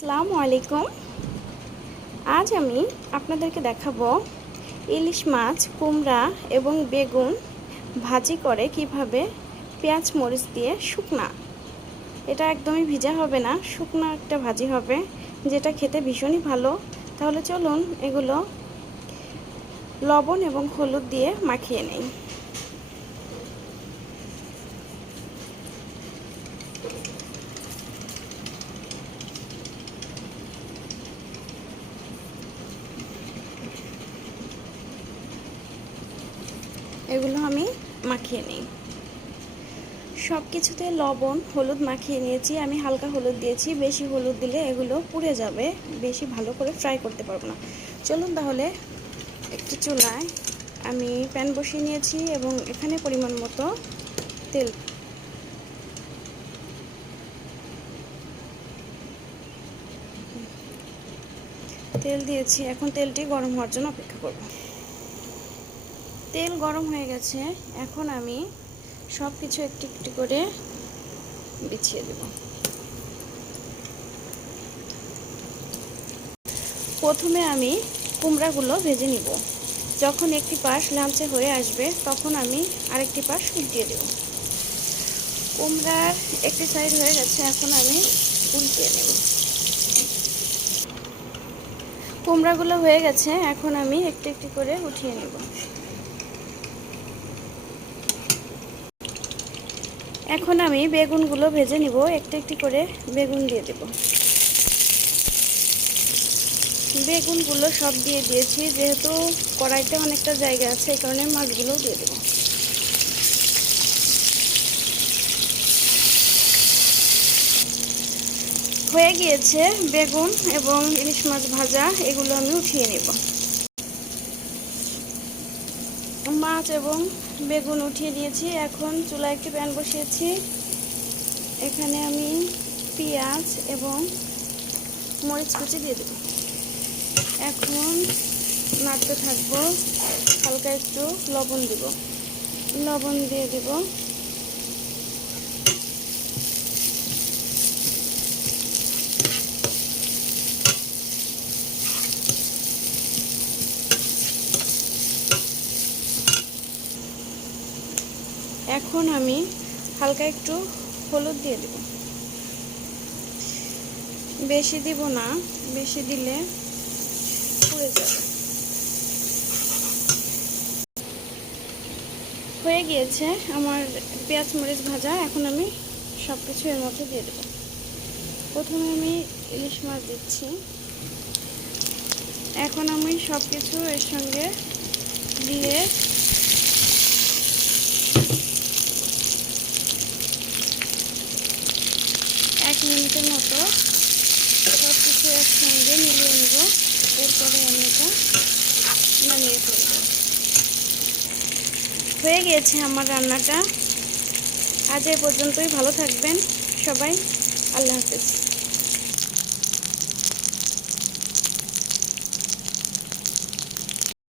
আসসালামু আলাইকুম। আজ আমি আপনাদেরকে দেখাবো ইলিশ মাছ, কুমড়া এবং বেগুন ভাজি করে কিভাবে পেঁয়াজ মরিচ দিয়ে শুকনা। এটা একদমই ভিজা হবে না, শুকনা একটা ভাজি হবে যেটা খেতে ভীষণই ভালো। তাহলে চলুন এগুলো লবণ এবং হলুদ দিয়ে মাখিয়ে নেই। এগুলো আমি মাখিয়ে নিই। সব কিছুতে লবণ হলুদ মাখিয়ে নিয়েছি। আমি হালকা হলুদ দিয়েছি, বেশি হলুদ দিলে এগুলো পুড়ে যাবে, বেশি ভালো করে ফ্রাই করতে পারবো না। চলুন তাহলে একটি চুলায় আমি প্যান বসিয়ে নিয়েছি এবং এখানে পরিমাণ মতো তেল দিয়েছি। এখন তেলটি গরম হওয়ার জন্য অপেক্ষা করব। তেল গরম হয়ে গেছে, এখন আমি সব কিছু একটু একটু করে বিছিয়ে দেব। প্রথমে আমি কুমড়াগুলো ভেজে নিব। যখন একটি পাশ লালচে হয়ে আসবে তখন আমি আরেকটি পাশ উল্টিয়ে দেব। কুমড়ার একটি সাইড হয়ে গেছে, এখন আমি উল্টিয়ে নেব। কুমড়াগুলো হয়ে গেছে, এখন আমি একটু একটু করে উঠিয়ে নেব। এখন আমি বেগুনগুলো ভেজে নিব। একটু একটু করে বেগুন দিয়ে দেব। বেগুনগুলো সব দিয়ে দিয়েছি, যেহেতু কড়াইতে অনেকটা জায়গা আছে এই কারণে মাছগুলো দিয়ে দেব। হয়ে গিয়েছে বেগুন এবং ইলিশ মাছ ভাজা, এগুলো আমি উঠিয়ে নেব। মাছ এবং বেগুন উঠিয়ে দিয়েছি। এখন চুলায় একটি প্যান বসিয়েছি। এখানে আমি পেঁয়াজ এবং মরিচ কুচি দিয়ে দেব। এখন নাড়তে থাকবো। হালকা একটু লবণ দিব, লবণ দিয়ে দেব। এখন আমি হালকা একটু হলুদ দিয়ে দেব। বেশি দিব না, বেশি দিলে পুড়ে যাবে। হয়ে গিয়েছে আমার পেঁয়াজ মরিচ ভাজা। এখন আমি সব কিছু এর মধ্যে দিয়ে দেব। প্রথমে আমি ইলিশ মাছ দিচ্ছি। এখন আমি সব কিছু এর সঙ্গে দিয়ে 1 মিনিটের মতো সব কিছু একসঙ্গে মিলিয়ে নেব। এরপরে আমি এটা নামিয়ে ফেলব। হয়ে গিয়েছে আমার রান্নাটা। আজ এই পর্যন্তই। ভালো থাকবেন সবাই। আল্লাহ হাফেজ।